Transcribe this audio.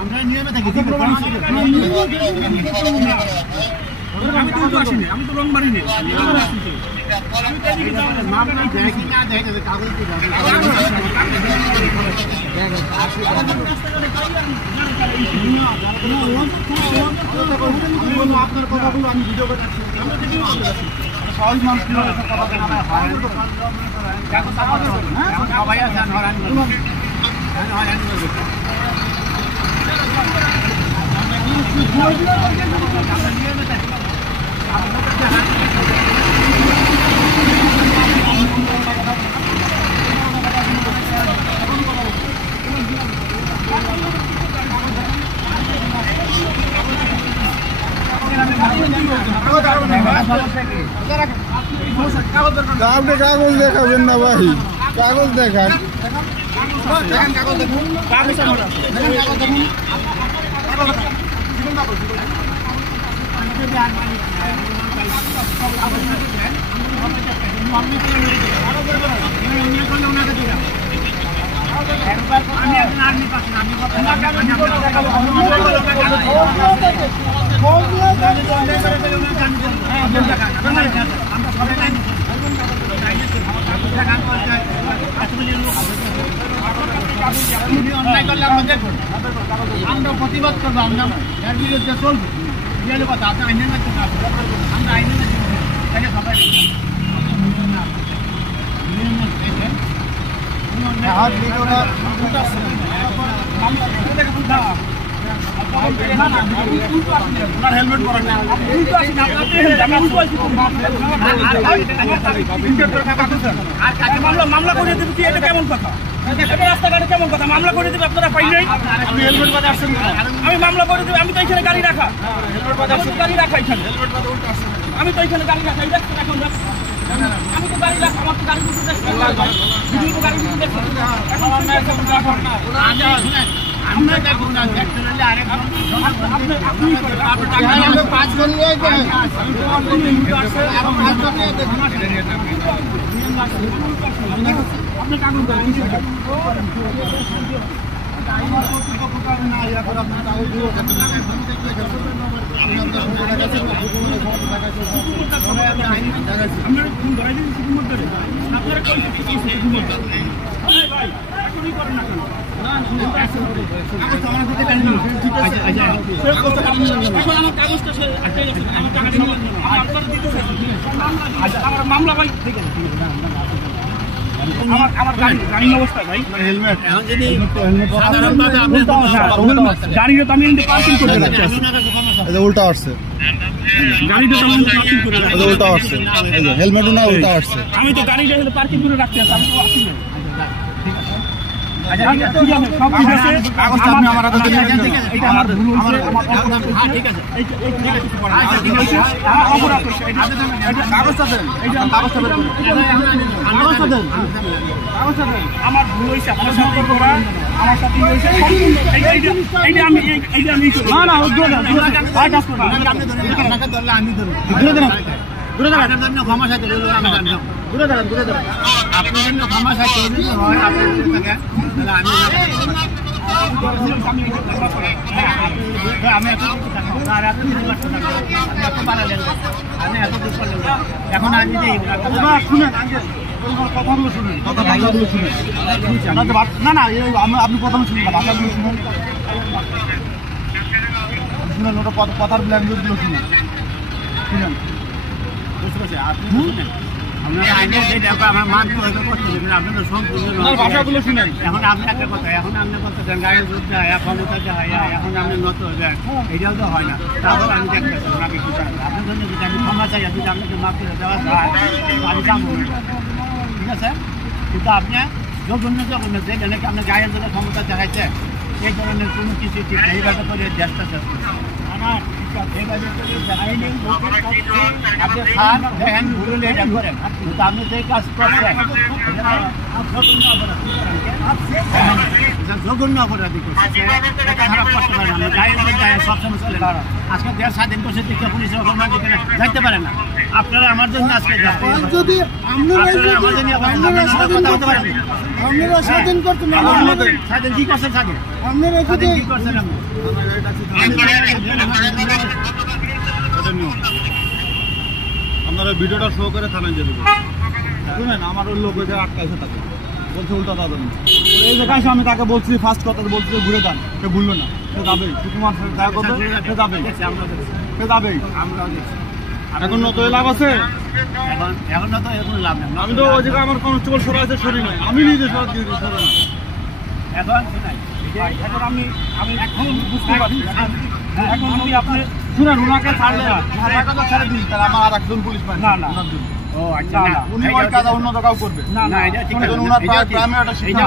আমরা নিয়মে থাকি আমি তো আসিনি, আমি তো রং মারিনি। আপনার কথাগুলো আমি ভিডিও করে সহজ মানুষ সবাই আছে আপনি কাগজ দেখাবেন না ভাই, কাগজ দেখান। আমি এখন আর্মি পাচ্ছি আমি অন্যায় করলে আমরা দেখবো, আমরা প্রতিবাদ করবো, আমরা এর বিরুদ্ধে চলবো। রিয়েলি কথা, আপনার আইনের মাধ্যমে আমরা আইনের মাধ্যমে সবাই মামলা করে দেবে, এটা কেমন কথা? রাস্তাঘাটে কেমন কথা? মামলা করে দেবে, আপনারা পাই নাই। আমি মামলা করে দেবো, আমি তো এখানে গাড়ি রাখা, গাড়ি রাখা এখানে, আমি তো এখানে গাড়ি রাখা, এখন আমি তো গাড়ি রাখা, আমার তো গাড়ি আমরা দেখুন না, আপনি কাগজ মামলা ভাই, ঠিক আছে আমার গাড়ির অবস্থা ভাই, হেলমেট গাড়িটা তো আমি পার্কিং করে রাখছি, উল্টা আসছে গাড়িটা তো আমি পার্কিং করে রাখছি, উল্টা আসছে, হেলমেটও না উল্টা আসছে। আমি তো গাড়িটা পার্কিং করে রাখছি, আমি তো আসি না। আমার ভুল হয়েছে, আপনার সাথে করা, আমার সাথে হয়েছে, আমি আপনার জন্য ক্ষমা চাইতে আপনার জন্য ক্ষমা চাইতে আমি এখন আমি শুনেন কথাগুলো শুনেন, কথাগুলো শুনেন, না না আপনি প্রথমে শুনুন, ভাষাগুলো শুনুন, শুনেন ওটা কথার ল্যাঙ্গুয়েজগুলো শুনেন, শুনেন বুঝতে পারছি আপনি শুনেন। আপনারা আইনের যে ব্যাপার আমার মানতে হয়তো করতে দেবেন, আপনাদের সম্পূর্ণ ভাষাগুলো শুনেন। এখন আপনি একটা কথা, এখন আপনি বলতেছেন গাড়ির যুদ্ধ হয়, ক্ষমতা হয়, এখন আপনি নত হবেন, এটাও তো হয় না। তারপর আমি দেখতেছি ওনাকে কি করেন, আপনার জন্য যদি আমি ক্ষমা চাই, যদি আপনাকে মাফ করে দেওয়া যায় আমি কাম করবো, ঠিক আছে। কিন্তু আপনি জঘন্য যেখানে আপনার গায়ের জন্য ক্ষমতা দেখাইছে, সেই ধরনের কোনো কিছু ঠিক এইভাবে করে দেশটা শেষ করছে। আপনি খান দেখেন ঘুরলে এটা করেন কিন্তু আপনি যে কাজ করছেন জঘন্য অপরাধী খারাপ করতে পারেন না গায়ে সবসময় চলে আজকে দেড় স্বাধীন করছে দিকে পুলিশের যাইতে পারে না আপনারা আমার জন্য আজকে যদি আমার জন্য কথা বলতে পারেন আপনারা স্বাধীন করতে স্বাধীন কি করছেন স্বাধীন আপনারা যদি কি করছেন আপনারা ভিডিওটা শো করে থানায় দিয়ে দেবেন শুনেন আমার ওই লোক ওইখানে আটকাইছে তাকে বলছে উল্টা দাদা এই জায়গায় আমি তাকে বলছি ফার্স্ট কথা বলছি ঘুরে যান সে ভুললো না সে যাবেই সুকুমার সাথে দেখা করবে সে যাবেই সে যাবেই এখন নত লাভ আছে এখন তো এখন লাভ নেই আমি তো ওই জায়গায় আমার কনস্টেবল সরাই আছে সরি নাই আমি নিজে সরাই দিয়েছি সরে না এখন আমি এখন বুঝতে পারছি এখন যদি আপনি শুনেন ওনাকে ছাড়লে টাকাটা ছেড়ে দিন তাহলে আমার আর একজন পুলিশ পায় না ও আচ্ছা উনি ওই কাজ অন্য জায়গাও করবে না এটা ঠিক আছে ওনার গ্রামে একটা শিক্ষা